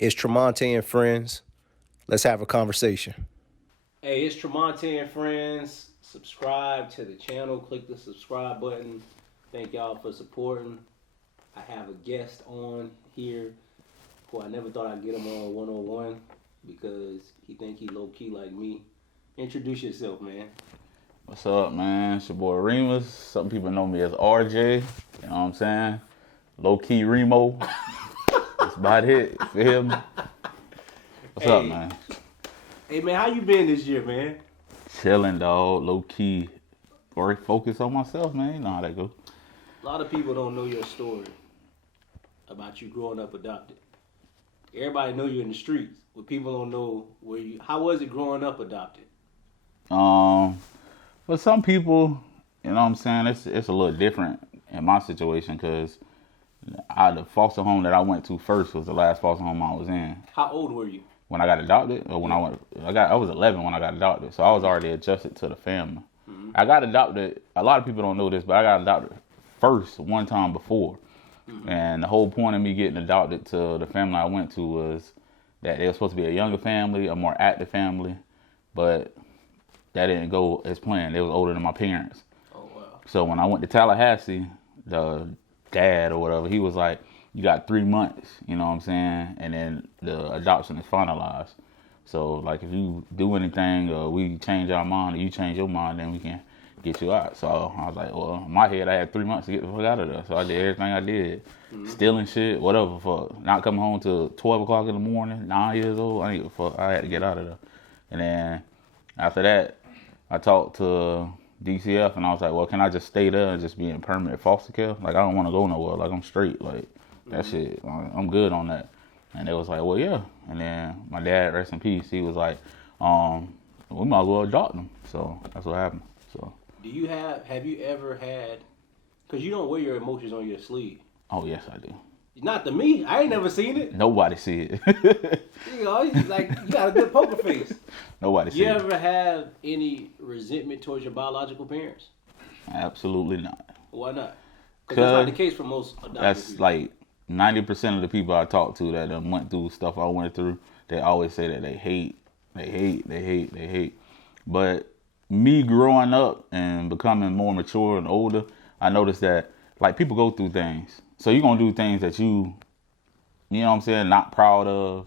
It's Tromonte and friends. Let's have a conversation. Hey, it's Tromonte and friends. Subscribe to the channel. Click the subscribe button. Thank y'all for supporting. I have a guest on here who I never thought I'd get him on 101 because he think he low key like me. Introduce yourself, man. What's up, man? It's your boy Remus. Some people know me as RJ. You know what I'm saying? Low key Remo. That's about it. You feel me? What's up, man? Hey, man, how you been this year, man? Chilling, dog. Low key. Or focus on myself, man. You know how that go. A lot of people don't know your story about you growing up adopted. Everybody know you in the streets, but people don't know where you. How was it growing up adopted? For some people, you know what I'm saying, it's a little different in my situation because the foster home that I went to first was the last foster home I was in. How old were you? When I got adopted, or when I was 11 when I got adopted, so I was already adjusted to the family. Mm-hmm. I got adopted. A lot of people don't know this, but I got adopted first one time before, and the whole point of me getting adopted to the family I went to was that they were supposed to be a younger family, a more active family, but that didn't go as planned. They was older than my parents. Oh wow! So when I went to Tallahassee, the dad or whatever, he was like, you got 3 months, you know what I'm saying? And then the adoption is finalized. So, like, if you do anything or we change our mind or you change your mind, then we can get you out. So, I was like, well, in my head, I had 3 months to get the fuck out of there. So, I did everything I did. Mm-hmm. Stealing shit, whatever, for not coming home till 12 o'clock in the morning, 9 years old. I had to get out of there. And then, after that, I talked to DCF and I was like, well, can I just stay there and just be in permanent foster care? Like, I don't want to go nowhere. Like, I'm straight. Like, that shit, I'm good on that. And they was like, well, yeah. And then my dad, rest in peace, he was like, we might as well adopt them. So that's what happened. So. Have you ever had, because you don't wear your emotions on your sleeve. Oh, yes, I do. Not to me. I ain't never seen it. Nobody see it. You know, like, you got a good poker face. Nobody see it. You ever have any resentment towards your biological parents? Absolutely not. Why not? Because that's not the case for most adopted That's people. like 90% of the people I talk to that went through stuff I went through, they always say that they hate. But me growing up and becoming more mature and older, I noticed that, like, people go through things. So you're going to do things that you know what I'm saying, not proud of,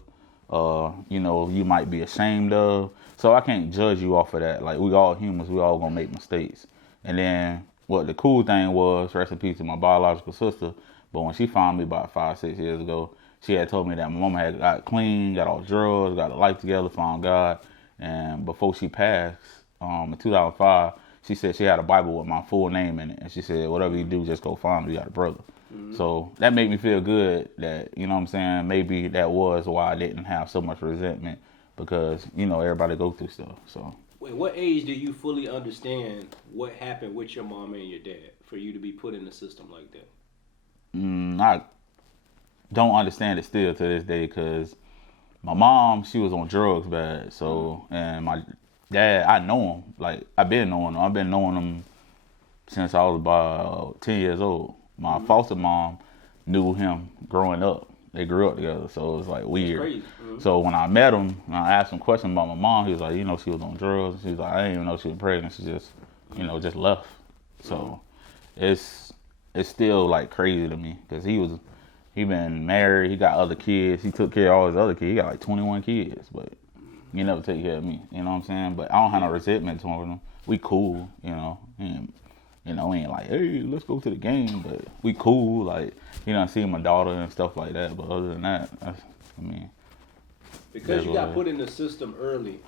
you know, you might be ashamed of. So I can't judge you off of that. Like, we all humans, we all going to make mistakes. And then what the cool thing was, rest in peace to my biological sister, but when she found me about 5-6 years ago, she had told me that my mama had got clean, got off drugs, got her life together, found God. And before she passed, in 2005, she said she had a Bible with my full name in it. And she said, whatever you do, just go find her. You got a brother. Mm-hmm. So that made me feel good that, you know what I'm saying, maybe that was why I didn't have so much resentment because, you know, everybody go through stuff. So. Wait, what age do you fully understand what happened with your mom and your dad for you to be put in the system like that? I don't understand it still to this day because my mom, she was on drugs bad. So, and my dad, I know him. Like, I've been knowing him. I've been knowing him since I was about 10 years old. My foster mom knew him growing up. They grew up together, so it was like weird. That's crazy. Mm-hmm. So when I met him and I asked him questions about my mom, he was like, you know, she was on drugs. She was like, I didn't even know she was pregnant. She just, you know, just left. So it's still like crazy to me because he been married. He got other kids. He took care of all his other kids. He got like 21 kids, but he never take care of me. You know what I'm saying? But I don't have no resentment toward him. We cool, you know. We ain't like, hey, let's go to the game, but we cool. Like, you know, I see my daughter and stuff like that. But other than that, because you got put in the system early.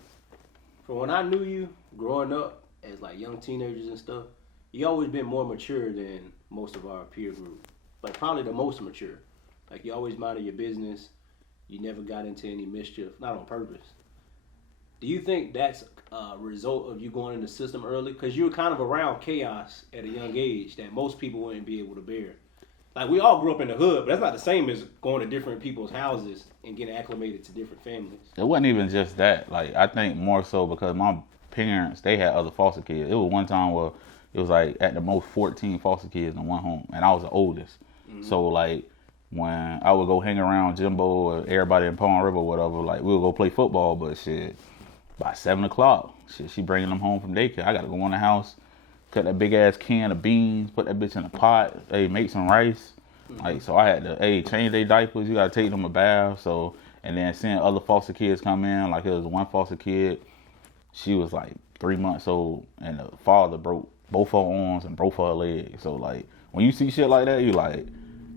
From when I knew you growing up as like young teenagers and stuff, you always been more mature than most of our peer group. Like probably the most mature. Like you always minded your business. You never got into any mischief, not on purpose. Do you think that's a result of you going in the system early? Because you were kind of around chaos at a young age that most people wouldn't be able to bear. Like, we all grew up in the hood, but that's not the same as going to different people's houses and getting acclimated to different families. It wasn't even just that. Like, I think more so because my parents, they had other foster kids. It was one time where it was like at the most 14 foster kids in one home, and I was the oldest. Mm-hmm. So, like, when I would go hang around Jimbo or everybody in Palm River or whatever, like we would go play football, but shit, by 7 o'clock, shit, she bringing them home from daycare. I gotta go in the house, cut that big ass can of beans, put that bitch in a pot, hey, make some rice. Like, so I had to, hey, change their diapers, you gotta take them a bath. So, and then seeing other foster kids come in, like it was one foster kid, she was like 3 months old, and the father broke both her arms and both her legs. So like, when you see shit like that, you like,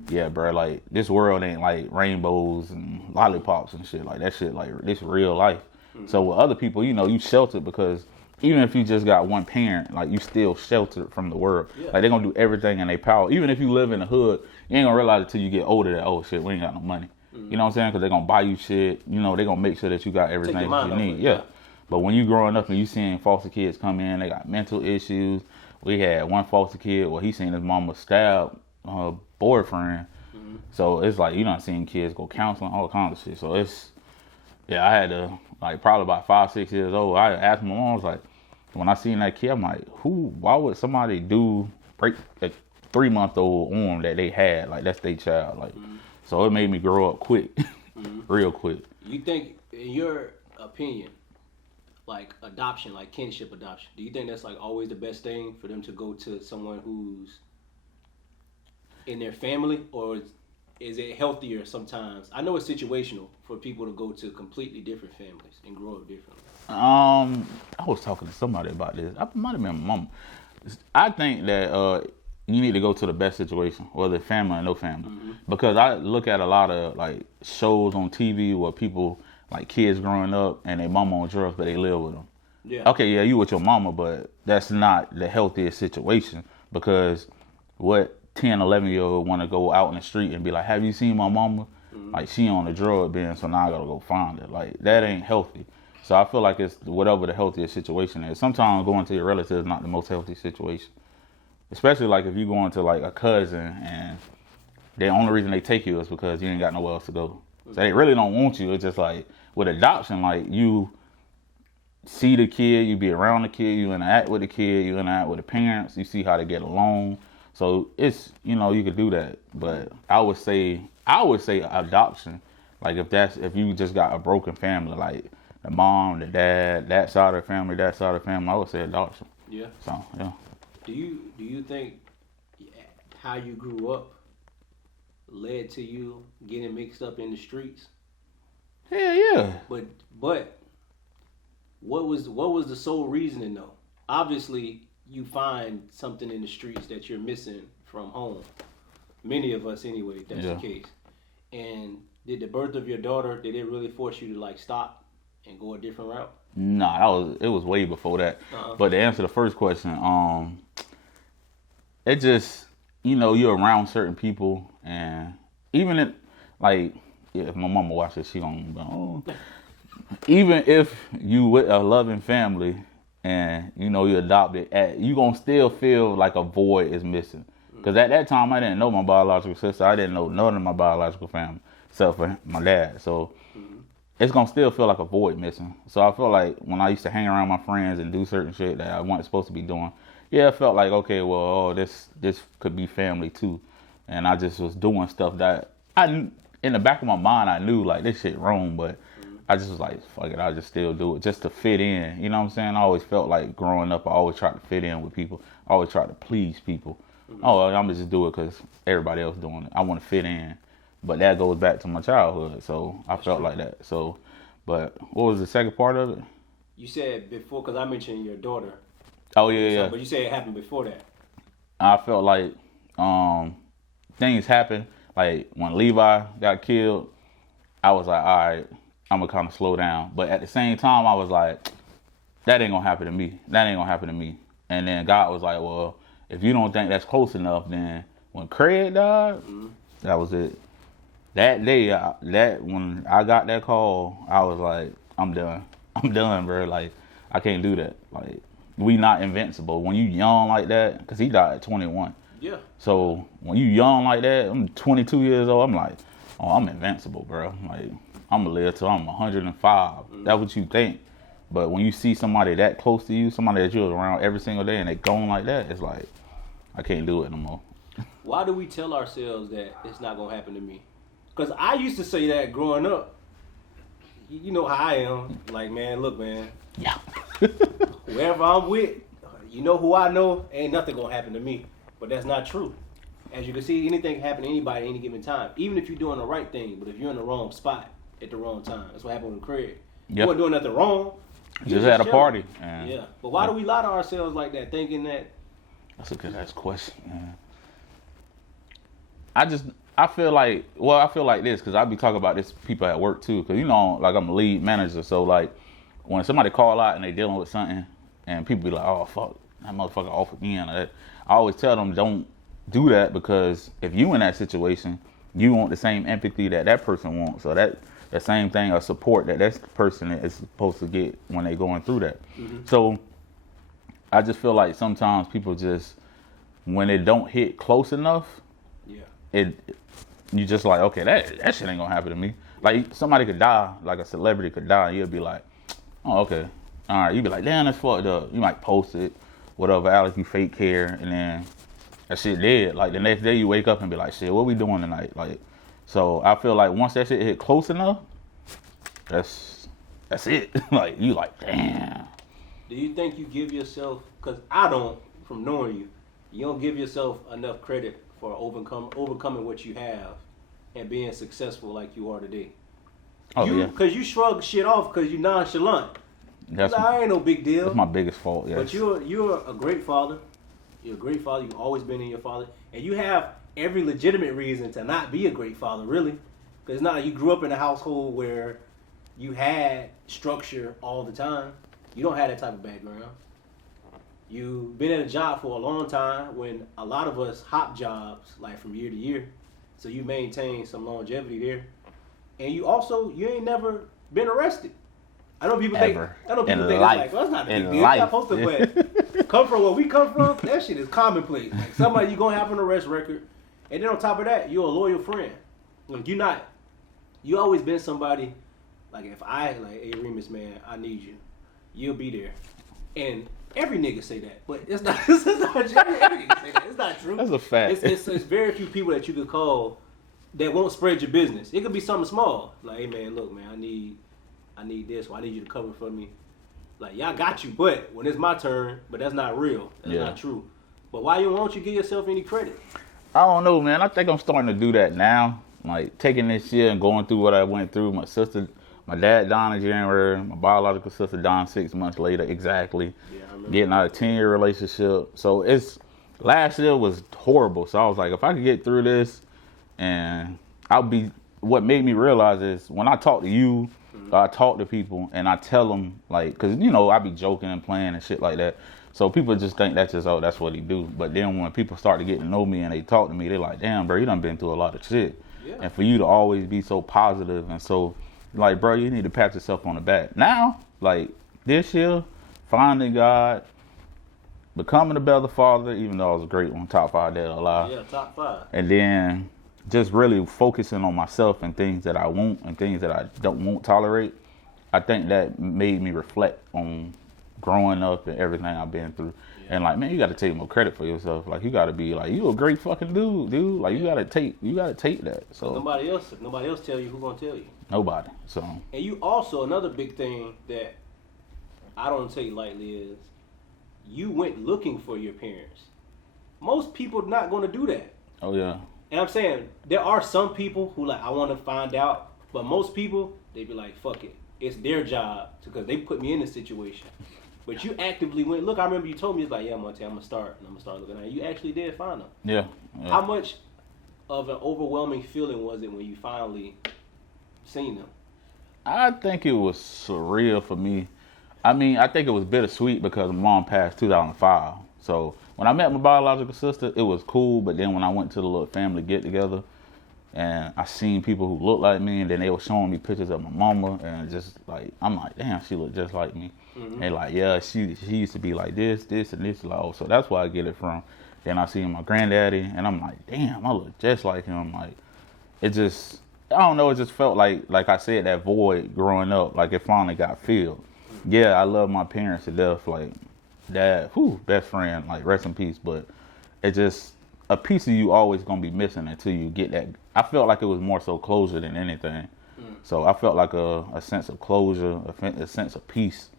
yeah, bro, like this world ain't like rainbows and lollipops and shit. Like that shit, like this real life. So with other people, you know, you sheltered because even if you just got one parent, like you still sheltered from the world. Yeah. Like they're gonna do everything in their power. Even if you live in the hood, you ain't gonna realize it till you get older that, oh shit, we ain't got no money. You know what I'm saying? Because they're gonna buy you shit. You know, they're gonna make sure that you got everything that you need. Yeah. But when you growing up and you seeing foster kids come in, they got mental issues. We had one foster kid where he seen his mama stab her boyfriend. So it's like, you done seen kids go counseling, all kinds of shit. So it's, yeah, I had to, like, probably about 5, 6 years old, I asked my mom, I was like, when I seen that kid, I'm like, why would somebody break a 3-month-old arm that they had? Like, that's their child. Like, so it made me grow up quick, real quick. You think, in your opinion, like adoption, like kinship adoption, do you think that's like always the best thing for them to go to someone who's in their family, or is it healthier sometimes? I know it's situational for people to go to completely different families and grow up differently. I was talking to somebody about this. I might have been my mom. I think that you need to go to the best situation, whether family or no family, because I look at a lot of like shows on TV where people, like kids growing up and their mama on drugs, but they live with them. Yeah. Okay, yeah, you with your mama, but that's not the healthiest situation, because what 10, 11-year-old want to go out in the street and be like, have you seen my mama? Like, she on the drug bin, so now I gotta go find her. Like, that ain't healthy. So I feel like it's whatever the healthiest situation is. Sometimes going to your relatives is not the most healthy situation. Especially like if you go into like a cousin and the only reason they take you is because you ain't got nowhere else to go. So they really don't want you. It's just like with adoption, like you see the kid, you be around the kid, you interact with the kid, you interact with the parents, you see how they get along. So it's, you know, you could do that. But I would say adoption. Like if you just got a broken family, like the mom, the dad, that side of the family, I would say adoption. Yeah. So yeah. Do you think how you grew up led to you getting mixed up in the streets? Hell yeah. But what was the sole reasoning though? Obviously, you find something in the streets that you're missing from home. Many of us anyway, if that's the case. And did the birth of your daughter, did it really force you to like stop and go a different route? Nah, it was way before that. But to answer the first question, it just, you know, you're around certain people, and even if, like, if my mama watches, she gonna go, oh. Even if you with a loving family and, you know, you adopted, you gonna still feel like a void is missing. Because at that time, I didn't know my biological sister. I didn't know none of my biological family, except for my dad. So it's gonna still feel like a void missing. So I feel like when I used to hang around my friends and do certain shit that I wasn't supposed to be doing, yeah, it felt like, okay, well, this could be family too. And I just was doing stuff that in the back of my mind, I knew like this shit wrong, but I just was like, fuck it, I just still do it just to fit in. You know what I'm saying? I always felt like growing up, I always tried to fit in with people. I always tried to please people. Oh, I'm gonna just do it because everybody else doing it. I want to fit in. But that goes back to my childhood, so I felt like that. So, but what was the second part of it? You said before, because I mentioned your daughter. Oh, yeah. But you said it happened before that. I felt like things happened. Like when Levi got killed, I was like, all right, I'm gonna kind of slow down. But at the same time, I was like, that ain't gonna happen to me. And then God was like, well, if you don't think that's close enough, then when Craig died, that was it. That day, when I got that call, I was like, I'm done, bro. Like, I can't do that. Like, we not invincible. When you young like that, because he died at 21. Yeah. So when you young like that, I'm 22 years old, I'm like, oh, I'm invincible, bro. Like, I'm gonna live till I'm 105. That's what you think. But when you see somebody that close to you, somebody that you're around every single day, and they going like that, it's like, I can't do it no more. Why do we tell ourselves that it's not gonna happen to me? Because I used to say that growing up. You know how I am. Like, man, look, man. Yeah. Whoever I'm with, you know who I know, ain't nothing gonna happen to me. But that's not true. As you can see, anything can happen to anybody at any given time. Even if you're doing the right thing, but if you're in the wrong spot at the wrong time. That's what happened with Craig. You weren't doing nothing wrong. Just at a chilling. party. Yeah. But why do we lie to ourselves like that, thinking that? That's a good ass question, man. I feel like this, because I be talking about this to people at work too, because, you know, like I'm a lead manager, so like when somebody call out and they dealing with something and people be like, oh fuck, that motherfucker off again, I always tell them, don't do that, because if you in that situation, you want the same empathy that person wants. So that the same thing or support that person is supposed to get when they going through that. Mm-hmm. So I just feel like sometimes people just, when it don't hit close enough, you just like, okay, that shit ain't gonna happen to me. Like somebody could die, like a celebrity could die, and you'll be like, oh, okay, all right. You be like, damn, that's fucked up. You might post it, whatever, Alex, you fake care, and then that shit dead. Like the next day you wake up and be like, shit, what we doing tonight? Like, so I feel like once that shit hit close enough, that's it. Like you like, damn. Do you think you give yourself? Because I don't, from knowing you don't give yourself enough credit for overcoming what you have and being successful like you are today. Oh, yeah. Because you shrug shit off because you nonchalant. That's like, I ain't no big deal. That's my biggest fault, yes. But you're a great father. You're a great father. You've always been in your father. And you have every legitimate reason to not be a great father, really. Because it's not like you grew up in a household where you had structure all the time. You don't have that type of background. You've been in a job for a long time when a lot of us hop jobs like from year to year. So you maintain some longevity there. And you ain't never been arrested. I know people think it's like, well, that's not a big deal. You're not supposed to come from where we come from. That shit is commonplace. Like somebody, you're going to have an arrest record. And then on top of that, you're a loyal friend. Like you always been somebody, like if I, like, hey Remus, man, I need you. You'll be there. And every nigga say that, but it's not. It's not every nigga say that. It's not true. That's a fact. It's very few people that you could call that won't spread your business. It could be something small, like, hey man, look, man, I need this, or I need you to cover for me. Like, y'all got you, but when it's my turn, but that's not real. That's not true. But why won't you give yourself any credit? I don't know, man. I think I'm starting to do that now. Like taking this year and going through what I went through. My dad died in January. My biological sister died 6 months later, exactly. Yeah, I remember. Getting out of a 10-year relationship. So last year was horrible. So I was like, if I could get through this, and what made me realize is when I talk to you, I talk to people and I tell them, like, because, you know, I be joking and playing and shit like that. So people just think that's what he do. But then when people start to get to know me and they talk to me, they're like, damn, bro, you done been through a lot of shit. Yeah. And for you to always be so positive and so, like, bro, you need to pat yourself on the back. Now, like, this year, finding God, becoming a better father, even though I was a great one, top 5 dead or alive. Yeah, top 5. And then just really focusing on myself and things that I want and things that I won't tolerate. I think that made me reflect on growing up and everything I've been through. Yeah. And like, man, you got to take more credit for yourself. Like, you got to be like, you a great fucking dude. Like, you got to take that. So if nobody else tell you, who gonna tell you? Nobody. So. And you also, another big thing that I don't take lightly is you went looking for your parents. Most people not gonna do that. Oh yeah. And I'm saying there are some people who like, I want to find out, but most people, they be like, fuck it. It's their job because they put me in this situation. But you actively went, look, I remember you told me, it's like, yeah, Monte, I'm going to start looking at it. You actually did find them. Yeah. How much of an overwhelming feeling was it when you finally seen them? I think it was surreal for me. I mean, I think it was bittersweet because my mom passed 2005. So when I met my biological sister, it was cool. But then when I went to the little family get together and I seen people who looked like me, and then they were showing me pictures of my mama, and just like, I'm like, damn, she looked just like me. Mm-hmm. And like, yeah, she used to be like this, and this. Like, oh, so that's where I get it from. Then I seen my granddaddy, and I'm like, damn, I look just like him. Like, it just, I don't know, it just felt like I said, that void growing up, like it finally got filled. Yeah, I love my parents to death, like dad, best friend, like rest in peace. But it just, a piece of you always gonna be missing until you get that. I felt like it was more so closure than anything. So I felt like a sense of closure, a sense of peace.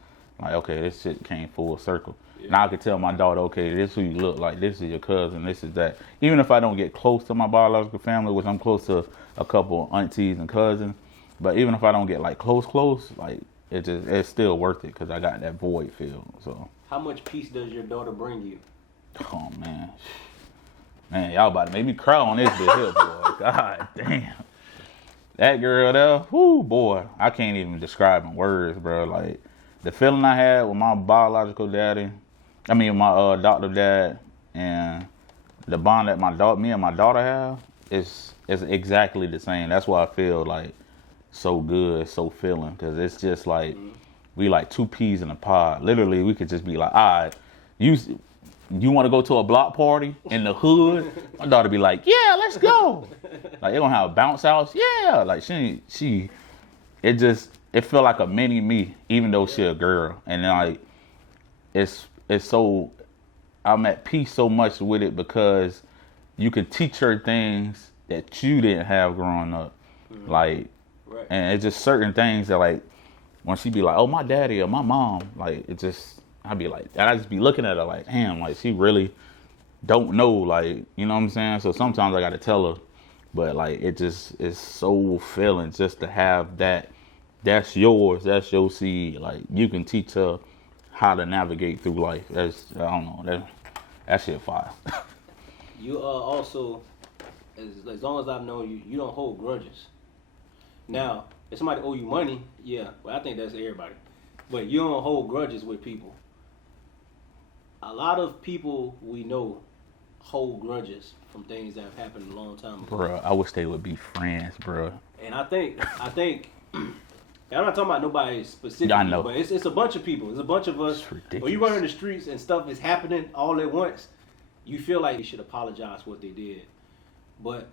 Like, okay, this shit came full circle. Yeah. Now I could tell my daughter, okay, this is who you look like. This is your cousin. This is that. Even if I don't get close to my biological family, which I'm close to a couple of aunties and cousins, but even if I don't get like close, like it's still worth it because I got that void filled. So. How much peace does your daughter bring you? Oh man, y'all about to make me cry on this bit here, boy. God damn. That girl there, whoo, boy, I can't even describe in words, bro. Like, the feeling I had with my biological daddy, my adoptive dad, and the bond that me and my daughter have is exactly the same. That's why I feel like so good, so feeling, because it's just like, we like two peas in a pod. Literally, we could just be like, all right, you want to go to a block party in the hood? My daughter be like, yeah, let's go. Like, they gonna have a bounce house. Yeah. Like, it felt like a mini me, even though she a girl. And then, like, it's so, I'm at peace so much with it because you can teach her things that you didn't have growing up. Like, right. And it's just certain things that, like, when she be like, oh, my daddy or my mom, like, it just, I'd be like, and I just be looking at her like, damn, like, she really don't know, like, you know what I'm saying? So sometimes I got to tell her, but, like, it just is so filling just to have that's yours, that's your seed. Like, you can teach her how to navigate through life. I don't know, that shit fire. You also, as long as I've known you, you don't hold grudges. Now, if somebody owe you money, yeah, well, I think that's everybody. But you don't hold grudges with people. A lot of people we know hold grudges from things that have happened a long time ago. Bro, I wish they would be friends, bro. And I think, and I'm not talking about nobody specifically, yeah, I know. But it's a bunch of people. It's a bunch of us. It's ridiculous. When you run in the streets and stuff is happening all at once, you feel like you should apologize for what they did. But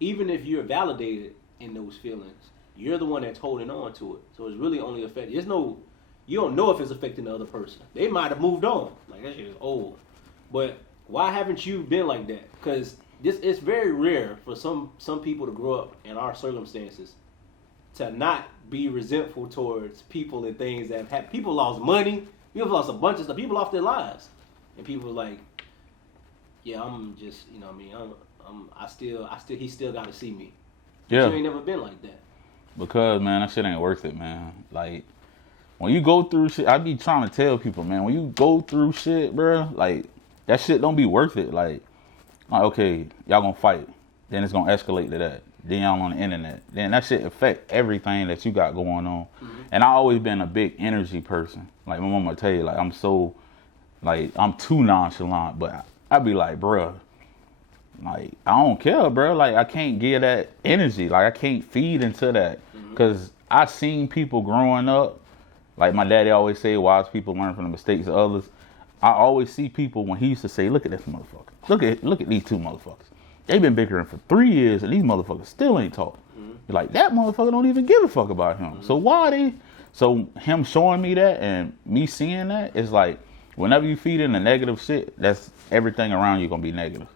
even if you're validated in those feelings, you're the one that's holding on to it. So it's really only affecting. You don't know if it's affecting the other person. They might have moved on. Like, that shit is old. But why haven't you been like that? Because it's very rare for some people to grow up in our circumstances to not be resentful towards people and things that have happened. People lost money. People lost a bunch of stuff. People lost their lives. And people were like, yeah, I'm just, you know what I mean? He still got to see me. Yeah. But you ain't never been like that. Because, man, that shit ain't worth it, man. Like, when you go through shit, I be trying to tell people, man, when you go through shit, bro, like, that shit don't be worth it. Like, okay, y'all gonna fight. Then it's gonna escalate to that. Then y'all on the internet. Then that shit affect everything that you got going on. Mm-hmm. And I always been a big energy person. Like, my mama tell you, like, I'm too nonchalant. But I be like, bro, like, I don't care, bro. Like, I can't give that energy. Like, I can't feed into that. Because I seen people growing up. Like my daddy always say, wise people learn from the mistakes of others. I always see people when he used to say, look at this motherfucker. Look at these two motherfuckers. They've been bickering for 3 years and these motherfuckers still ain't talking. You're like, that motherfucker don't even give a fuck about him. So him showing me that and me seeing that, it's like, whenever you feed in the negative shit, that's everything around you gonna be negative.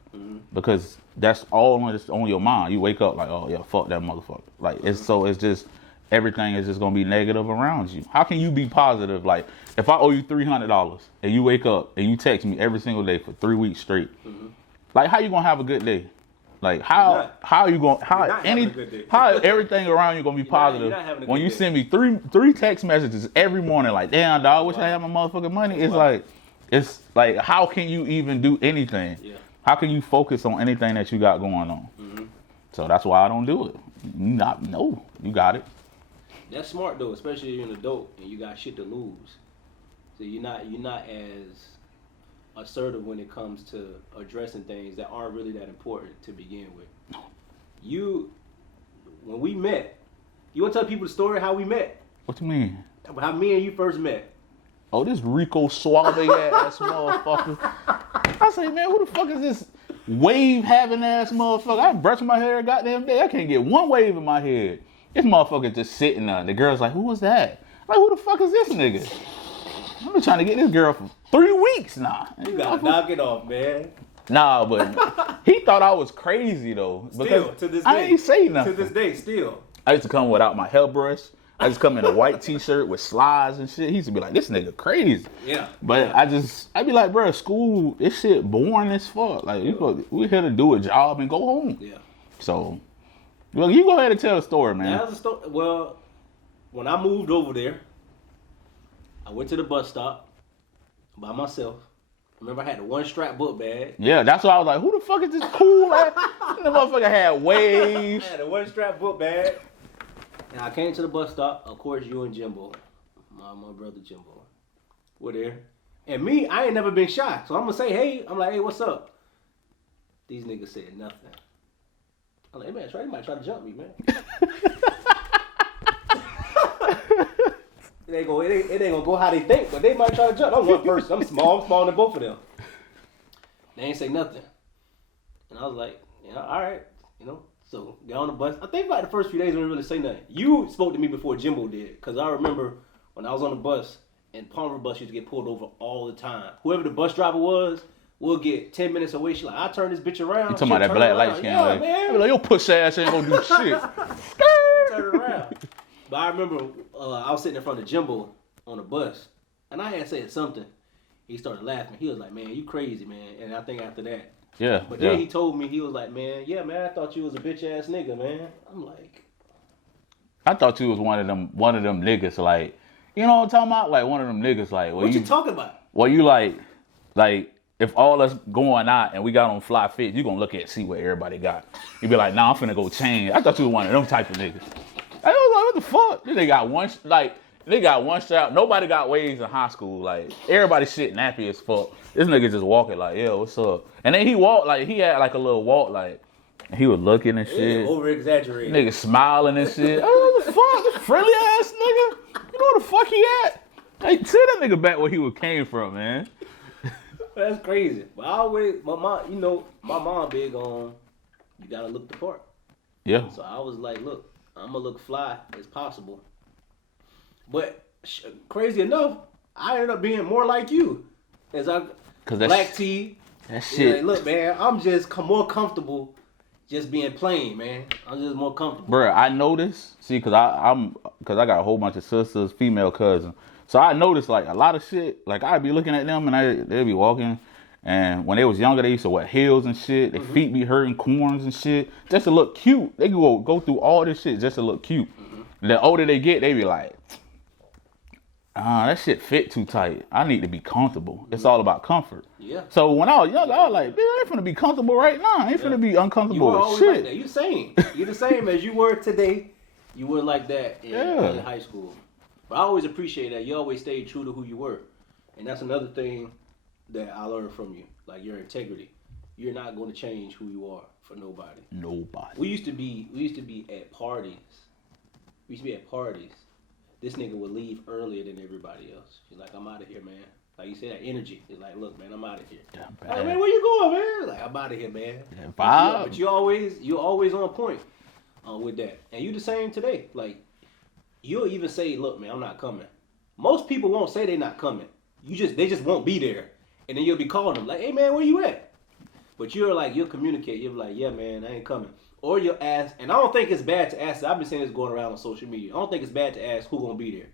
Because that's all on your mind. You wake up like, oh yeah, fuck that motherfucker. Like, it's just, everything is just gonna be negative around you. How can you be positive? Like, if I owe you $300 and you wake up and you text me every single day for 3 weeks straight, like, how you gonna have a good day? Like, how everything around you gonna be positive when you send me three text messages every morning? Like, damn, dog, I wish I had my motherfucking money. It's like, how can you even do anything? Yeah. How can you focus on anything that you got going on? So that's why I don't do it. You got it. That's smart though, especially if you're an adult and you got shit to lose. So you're not as assertive when it comes to addressing things that aren't really that important to begin with. When we met, you want to tell people the story how we met? What you mean? How me and you first met. Oh, this Rico Suave ass motherfucker. I say, man, who the fuck is this wave having ass motherfucker? I brush my hair goddamn day. I can't get one wave in my head. This motherfucker just sitting there. The girl's like, who was that? Like, who the fuck is this nigga? I've been trying to get this girl for 3 weeks now. You gotta knock it off, man. Nah, but he thought I was crazy though. Still, to this day. I ain't say nothing. To this day, still. I used to come without my hairbrush. I just come in a white t-shirt with slides and shit. He used to be like, this nigga crazy. Yeah. But I'd be like, bro, school, this shit boring as fuck. Like, we here to do a job and go home. Yeah. So, well, you go ahead and tell the story, man. That was a story. Well, when I moved over there, I went to the bus stop by myself. Remember, I had the one strap book bag. Yeah, that's why I was like, who the fuck is this cool ass? The motherfucker had waves. I had a one strap book bag. And I came to the bus stop. Of course, you and Jimbo, my brother Jimbo, were there. And me, I ain't never been shy. So I'm going to say, hey. I'm like, hey, what's up? These niggas said nothing. I'm like, hey, man, they might try to jump me, man. It ain't gonna go how they think, but they might try to jump. I'm one person. I'm smaller than both of them. They ain't say nothing. And I was like, yeah, all right, you know. So got on the bus. I think like the first few days we didn't really say nothing. You spoke to me before Jimbo did, because I remember when I was on the bus and Palmer bus used to get pulled over all the time. Whoever the bus driver was, we'll get 10 minutes away. She like, I turn this bitch around. You talking about that black light skin? Yeah, man. I be like, your push ass ain't gonna do shit. Turn around. But I remember I was sitting in front of Jimbo on the bus, and I had said something. He started laughing. He was like, man, you crazy, man. And I think after that. Yeah. But then he told me, he was like, man, yeah, man, I thought you was a bitch ass nigga, man. I'm like. I thought you was one of them niggas, like, you know what I'm talking about? Like one of them niggas, like. What you talking about? Well, you like, if all us going out and we got on fly fit, you gonna look at see what everybody got. You be like, nah, I'm finna go change. I thought you was one of them type of niggas. I was like, what the fuck? They got one strap. Nobody got waves in high school. Like, everybody shit nappy as fuck. This nigga just walking like, yeah, what's up? And then he walked, like, he had like a little walk, like, he was looking and shit. Yeah, over-exaggerated. Nigga smiling and shit. Oh, what the fuck? This friendly ass nigga? You know where the fuck he at? Hey, send that nigga back where he came from, man. That's crazy. But I always, my mom big on, you gotta look the part. Yeah. So I was like, look, I'm gonna look fly as possible. But crazy enough, I ended up being more like you. Black tee. That shit. Like, look, man, I'm just more comfortable just being plain, man. I'm just more comfortable. Bruh, I noticed. See, cause I got a whole bunch of sisters, female cousins. So I noticed like a lot of shit. Like I'd be looking at them and they'd be walking. And when they was younger, they used to wear heels and shit. Their feet be hurting, corns and shit, just to look cute. They could go through all this shit just to look cute. The older they get, they be like, that shit fit too tight. I need to be comfortable. It's all about comfort. Yeah. So when I was younger, I was like, bitch, I ain't finna be comfortable right now. I ain't finna be uncomfortable with shit. Like that. You same. You're the same as you were today. You were like that in high school. But I always appreciate that. You always stayed true to who you were. And that's another thing that I learned from you. Like your integrity. You're not going to change who you are for nobody. Nobody. We used to be at parties. This nigga would leave earlier than everybody else. He's like, I'm out of here, man. Like you said, that energy. He's like, look, man, I'm out of here. Like, man, where you going, man? Like, I'm out of here, man. But you always on point with that. And you the same today. Like, you'll even say, look, man, I'm not coming. Most people won't say they're not coming. They just won't be there. And then you'll be calling them like, hey, man, where you at? But you'll communicate. You'll be like, yeah, man, I ain't coming. Or you'll ask, and I don't think it's bad to ask. I've been saying this going around on social media. I don't think it's bad to ask who gonna be there,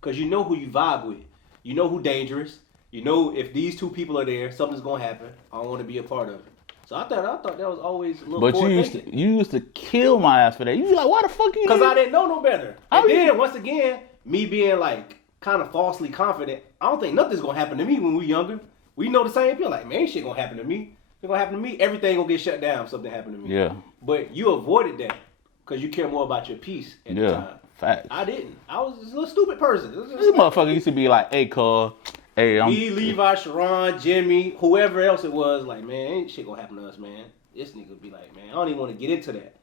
because you know who you vibe with. You know who dangerous. You know if these two people are there, something's gonna happen. I don't want to be a part of it. So I thought that was always a little. But you used to kill my ass for that. You was like, why the fuck you? Because I didn't know no better. And then once again, me being like kind of falsely confident, I don't think nothing's gonna happen to me when we younger. We know the same thing. Like, man, ain't shit gonna happen to me. It's gonna happen to me. Everything gonna get shut down if something happened to me. Yeah. But you avoided that because you care more about your peace at the time. Facts. I didn't. I was just a little stupid person. This motherfucker used to be like, hey, cuz. Hey, me, Levi, Sharon, Jimmy, whoever else it was, like, man, ain't shit gonna happen to us, man. This nigga would be like, man, I don't even want to get into that.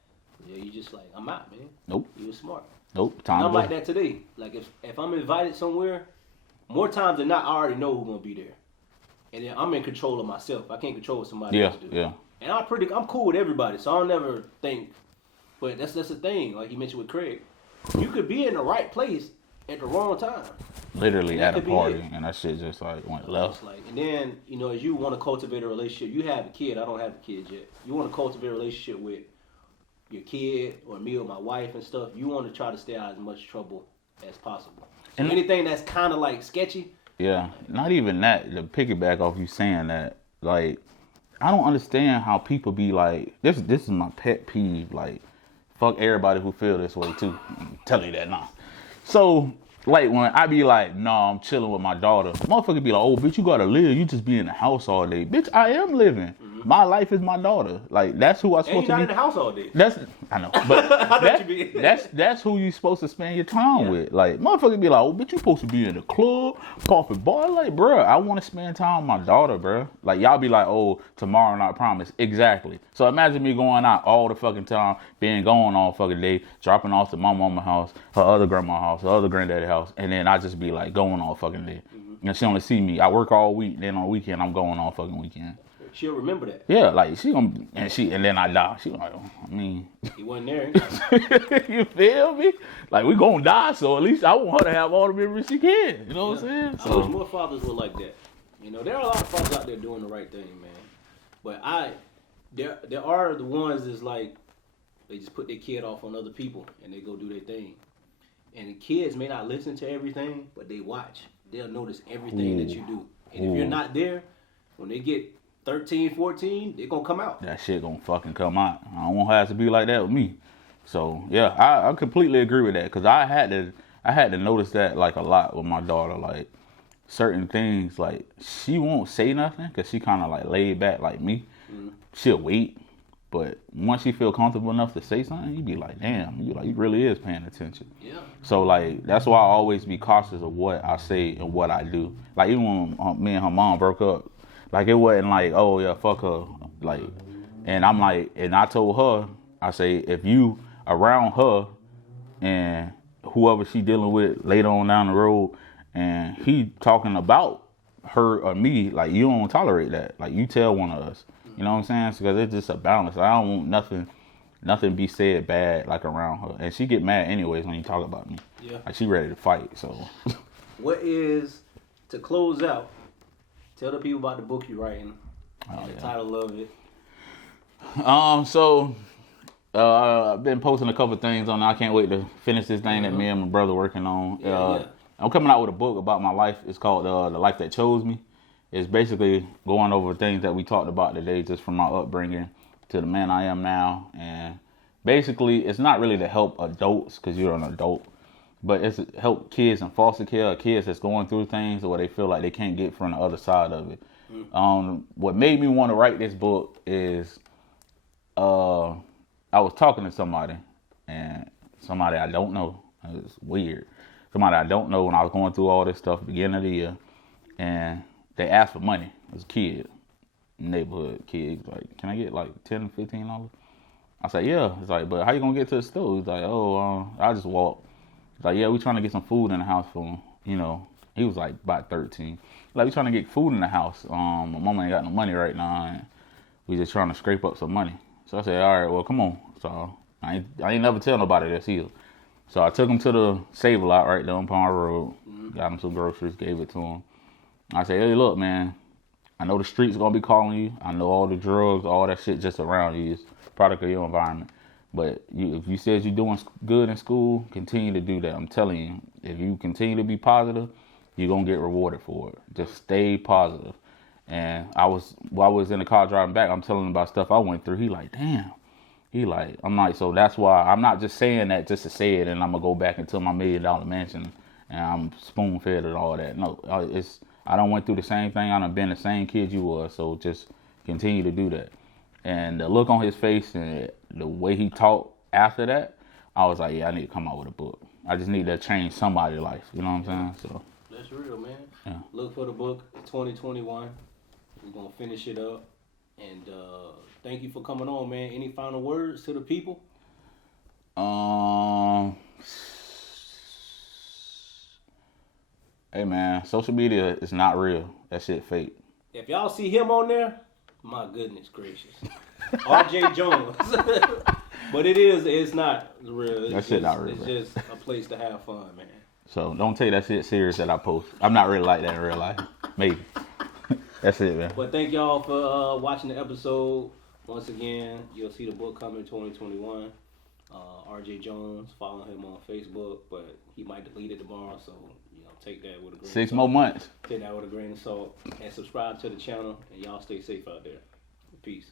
Yeah, you just like, I'm out, man. Nope. You was smart. Nope. I'm like that today. Like, if I'm invited somewhere, more times than not, I already know who's gonna be there. And then I'm in control of myself. I can't control what somebody else do. Yeah. And I'm cool with everybody, so I'll never think. But that's the thing. Like you mentioned with Craig, you could be in the right place at the wrong time. Literally That at a could be party, it. and that shit just like went It's left. like, and then, you know, as you want to cultivate a relationship, you have a kid. I don't have a kid yet. You want to cultivate a relationship with your kid or me or my wife and stuff. You want to try to stay out of as much trouble as possible. So And- anything that's kind of like sketchy. Yeah, not even that. To piggyback off you saying that, like, I don't understand how people be like, this is my pet peeve. Like, fuck everybody who feel this way too. I'm telling you that now. So, like, when I be like, nah, I'm chilling with my daughter, motherfucker be like, oh, bitch, you gotta live. You just be in the house all day. Bitch, I am living. My life is my daughter. Like, that's who I'm And supposed you're to not be. in the house all day. That's, I know, but thought you be- that's who you supposed to spend your time with. Like, motherfucker be like, oh, bitch, you supposed to be in the club, popping bar. Like, bruh, I want to spend time with my daughter, bruh. Like, y'all be like, oh, tomorrow not promised. Exactly. So imagine me going out all the fucking time, being gone all fucking day, dropping off to my mama's house, her other grandma's house, her other granddaddy's house, and then I just be like going all fucking day. And she only see me. I work all week, then on the weekend, I'm going all fucking weekend. She'll remember that. Yeah, like she gonna and then I die. She like, I mean, He wasn't there. you feel me? Like we gonna die, so at least I want her to have all the memories she can. You know what I'm saying? I wish more fathers were like that. You know, there are a lot of fathers out there doing the right thing, man. But there are the ones that's like they just put their kid off on other people and they go do their thing. And the kids may not listen to everything, but they watch. They'll notice everything that you do. And if you're not there, when they get 13, 14, they're gonna come out. That shit gonna fucking come out. I don't want her to be like that with me. So yeah, I completely agree with that because I had to notice that like a lot with my daughter. Like certain things, like she won't say nothing because she kind of like laid back like me. She'll wait, but once she feel comfortable enough to say something, you be like, damn, you really is paying attention. Yeah. So like that's why I always be cautious of what I say and what I do. Like even when me and her mom broke up. Like, it wasn't like, oh, yeah, fuck her. Like, and I'm like, and I told her, I say, if you around her and whoever she dealing with later on down the road and he talking about her or me, like, you don't tolerate that. Like, you tell one of us. You know what I'm saying? Because it's just a balance. I don't want nothing be said bad, like, around her. And she get mad anyways when you talk about me. Yeah. Like, she ready to fight, so. What is, to close out, tell the people about the book you're writing and the title of it. So I've been posting a couple things on. I can't wait to finish this thing that me and my brother working on. I'm coming out with a book about my life. It's called The Life That Chose Me. It's basically going over things that we talked about today, just from my upbringing to the man I am now. And basically, it's not really to help adults because you're an adult, but it's to help kids in foster care, or kids that's going through things or where they feel like they can't get from the other side of it. What made me want to write this book is I was talking to somebody, and somebody I don't know. It's weird. Somebody I don't know when I was going through all this stuff at the beginning of the year, and they asked for money. It was a kid, neighborhood kid. He's like, can I get like $10, $15? I said, yeah. It's like, but how you gonna get to the store? He's like, I just walk. He's like, yeah, we trying to get some food in the house for him. You know, he was like about 13. Like, we trying to get food in the house. My mama ain't got no money right now, and we just trying to scrape up some money. So I said, all right, well, come on. So I ain't never tell nobody this either. So I took him to the Save-A-Lot right there on Pond Road. Got him some groceries, gave it to him. I said, hey, look, man, I know the streets gonna be calling you. I know all the drugs, all that shit just around you is product of your environment. But if you said you're doing good in school, continue to do that. I'm telling you, if you continue to be positive, you're going to get rewarded for it. Just stay positive. And while I was in the car driving back, I'm telling him about stuff I went through. He like, damn. I'm like, so that's why I'm not just saying that just to say it and I'm going to go back into my $1 million mansion and I'm spoon fed and all that. No, I done went through the same thing. I done been the same kid you was. So just continue to do that. And the look on his face and the way he talked after that, I was like, yeah, I need to come out with a book. I just need to change somebody's life. You know what I'm saying? So That's real, man. Yeah. Look for the book, 2021. We're going to finish it up. And thank you for coming on, man. Any final words to the people? Hey, man, social media is not real. That shit fake. If y'all see him on there, my goodness gracious. RJ Jones. But it's not real. That shit not real, It's man. just a place to have fun, man. So don't take that shit serious that I post. I'm not really like that in real life. Maybe. That's it, man. But thank y'all for watching the episode. Once again, you'll see the book coming 2021. RJ Jones, follow him on Facebook, but he might delete it tomorrow, so take that with a grain of salt. 6 more months. Take that with a grain of salt, and subscribe to the channel, and y'all stay safe out there. Peace.